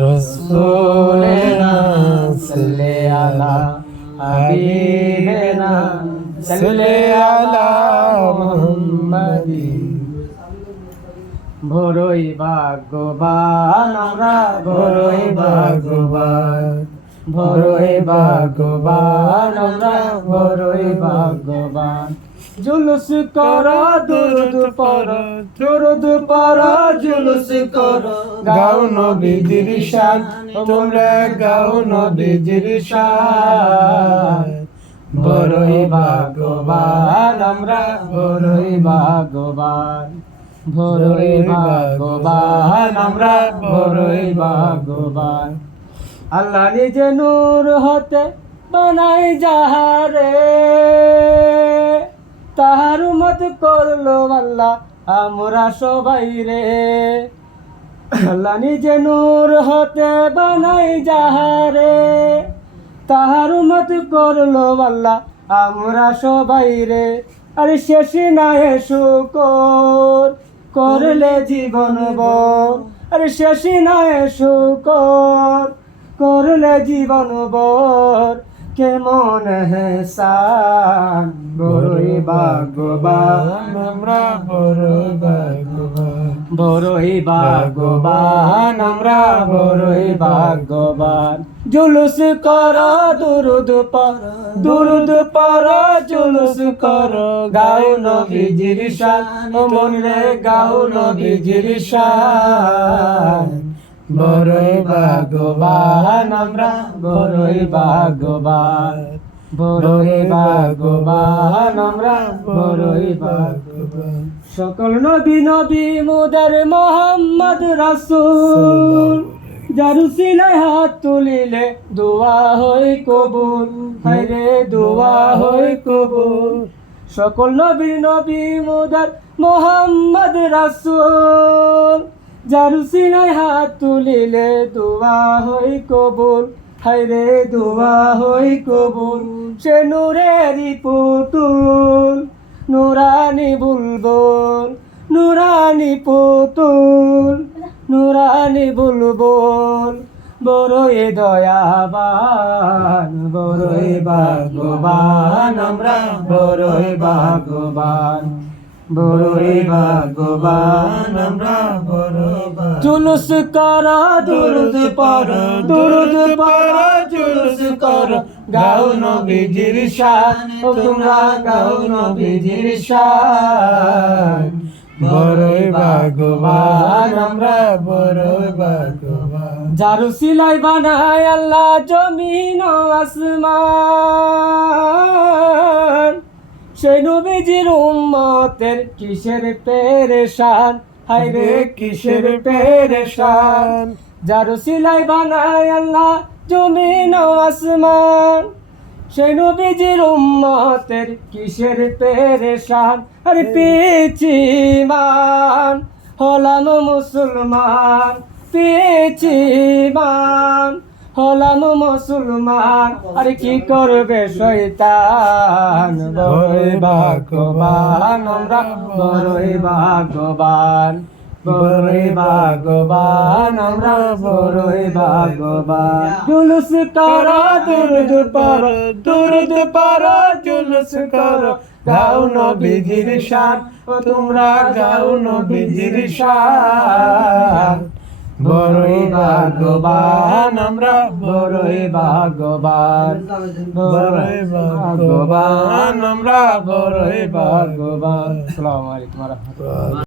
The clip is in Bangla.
রসুলেনা সাল্লি আলা হাবিবেনা সাল্লি আলা মুহাম্মাদি। বড়ই ভাগ্যবান আমরা, বড়ই ভাগ্যবান, বড়ই ভাগ্যবান আমরা, বড়ই ভাগ্যবান। জুলুস করো দুরুদ পড়ো, দুরুদ পড়ো জুলুস করো, গাও নবীজির শান, তোমরা গাও নবীজির শান। বড়ই ভাগ্যবান আমরা, বড়ই ভাগ্যবান, বড়ই ভাগ্যবান আমরা, বড়ই ভাগ্যবান। আল্লাহ নিজে নূর হতে বানাই যাহারে, তাহার উম্মত করলো আল্লাহ আমরা সবাই রে। আল্লাহ নিজে নূর হতে বানাই যাহারে, তাহার উম্মত করলো আল্লাহ আমরা সবাই রে। আরে শেষ নাই শুকর করলে জীবন ভর, আরে শেষ নাই শুকর করলে জীবন ভর। কেমন হেসান বড়ই ভাগ্যবান আমরা, বড়ই ভাগ্যবান, বড়ই ভাগ্যবান আমরা, বড়ই ভাগ্যবান। জুলুস করো দুরুদ পড়ো, দুরুদ পড়ো জুলুস করো, গাও নবীজির শান, মন রে গাও নবীজির শান। বড়ই ভাগ্যবান আমরা, বড়ই ভাগ্যবান, বড়ই ভাগ্যবান আমরা, বড়ই ভাগ্যবান। সকল নবী নবী মুদের মোহাম্মদ রাসূল, যার উসিলায় হাত তুলিলে দোয়া হয় কবুল, হায়রে দোয়া হয় কবুল। সকল নবী নবী মুদের মোহাম্মদ রাসূল, যার উসিলায় হাত তুলিলে দোয়া হয় কবুল, হায়রে দোয়া হয় কবুল। সে নূরেরই পুতুল, নুরানি বুলবুল, নুরানি পুতুল, নুরানি বুলবুল। বড়ই দয়াবান, বড়ই ভাগ্যবান আমরা, বড়ই ভাগ্যবান, বড়ই ভাগ্যবান আমরা, বড়ই ভাগ্যবান। জুলুস করো দুরুদ পড়ো, দুরুদ পড়ো জুলুস করো, গাও নবীজির শান, তোমরা গাও নবীজির শান। বড়ই ভাগ্যবান আমরা, বড়ই ভাগ্যবান। যার উসিলায় বানায় আল্লাহ জমিন ও আসমান, সেই নবীজির উম্মতের কিসের পেরেশান, হায়রে কিসের পেরেশান। যার উসিলায় বানায় আল্লাহ জমিন ও আসমান, সেই নবীজির উম্মতের কিসের পেরেশান। আরে পিছিমান হলাম মুসলমান, পিছিমান হলাম মুসলমান। আরে কি করবে শয়তান, বড়ই ভাগ্যবান আমরা, বড়ই ভাগ্যবান, বড়ই ভাগ্যবান আমরা, বড়ই ভাগ্যবান। জুলুস করো দুরুদ পড়ো, দুরুদ পড়ো জুলুস করো, গাও নবীজির শান, তোমরা গাও নবীজির শান। বড়ই ভাগ্যবান আমরা, বড়ই ভাগ্যবান, বড়ই ভাগ্যবান আমরা, বড়ই ভাগ্যবান। আসসালামু আলাইকুম ওয়া রাহমাতুল্লাহ।